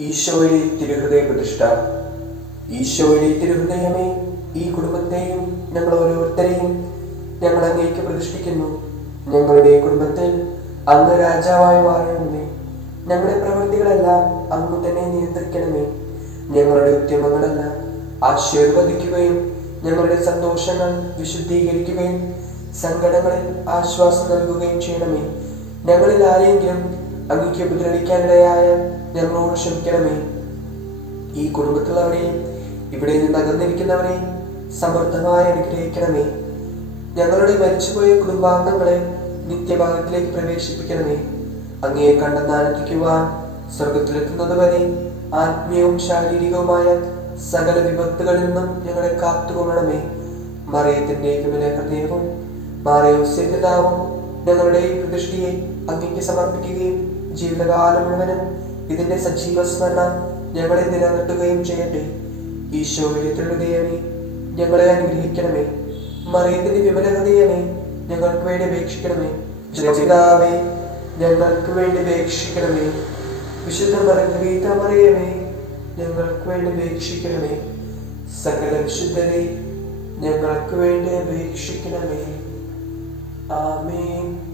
ഈശോയുടെ തിരുഹൃദയ പ്രതിഷ്ഠ. ഈശോയുടെ തിരുഹൃദയമേ, ഈ കുടുംബത്തെയും ഞങ്ങൾ ഓരോരുത്തരെയും ഞങ്ങൾ അങ്ങേക്ക് പ്രതിഷ്ഠിക്കുന്നു. ഞങ്ങളുടെ കുടുംബത്തിൽ അങ്ങ് രാജാവായി വാഴണമേ. ഞങ്ങളുടെ പ്രവൃത്തികളെല്ലാം അങ്ങ് തന്നെ നിയന്ത്രിക്കണമേ. ഞങ്ങളുടെ ഉദ്യമങ്ങളെല്ലാം ആശീർവദിക്കുകയും ഞങ്ങളുടെ സന്തോഷങ്ങൾ വിശുദ്ധീകരിക്കുകയും സങ്കടങ്ങളിൽ ആശ്വാസം നൽകുകയും ചെയ്യണമേ. ഞങ്ങളിൽ ആരെങ്കിലും അങ്ങേക്ക് ഉപദ്രവിക്കാനിടയായ ഞങ്ങളോട് ക്ഷമിക്കണമേ. ഈ കുടുംബത്തിലുള്ളവരെയും ഇവിടെ നിന്ന് അകന്നിരിക്കുന്നവരെയും സമർത്ഥമായി അനുഗ്രഹിക്കണമേ. ഞങ്ങളുടെ മരിച്ചുപോയ കുടുംബാംഗങ്ങളെ നിത്യഭാഗത്തിലേക്ക് പ്രവേശിപ്പിക്കണമേ. അങ്ങയെ കണ്ടെന്ന് ആനന്ദിക്കുവാൻ സ്വർഗത്തിലെത്തുന്നത് വരെ ആത്മീയവും ശാരീരികവുമായ സകല വിപത്തുകളിൽ നിന്നും ഞങ്ങളെ കാത്തുകൊള്ളണമേ. മറിയത്തിന്റെ വിമല ഹൃദയവും മാറിയോസ്യപിതാവും ഞങ്ങളുടെ ഈ പ്രതിഷ്ഠയെ അങ്ങേക്ക് സമർപ്പിക്കുകയും ജീവിതകാലം മുഴുവനും ഇതിന്റെ സജീവ സ്മരണം ഞങ്ങളെ നിലനിർത്തുകയും ചെയ്യട്ടെ. ഈശോയുടെ തിരുഹൃദയമേ, ഞങ്ങളെ അനുഗ്രഹിക്കണമേ. മറിയത്തിന്റെ വിമല ഹൃദയമേ, ഞങ്ങൾക്ക് വേണ്ടി അപേക്ഷിക്കണമേ. പിതാവേ, ഞങ്ങൾക്ക് വേണ്ടി അപേക്ഷിക്കണമേ. വിശുദ്ധ മർഗരീത മറിയമേ, ഞങ്ങൾക്ക് വേണ്ടി അപേക്ഷിക്കണമേ. സകല വിശുദ്ധരെ, ഞങ്ങൾക്ക് വേണ്ടി അപേക്ഷിക്കണമേ. ആമേൻ.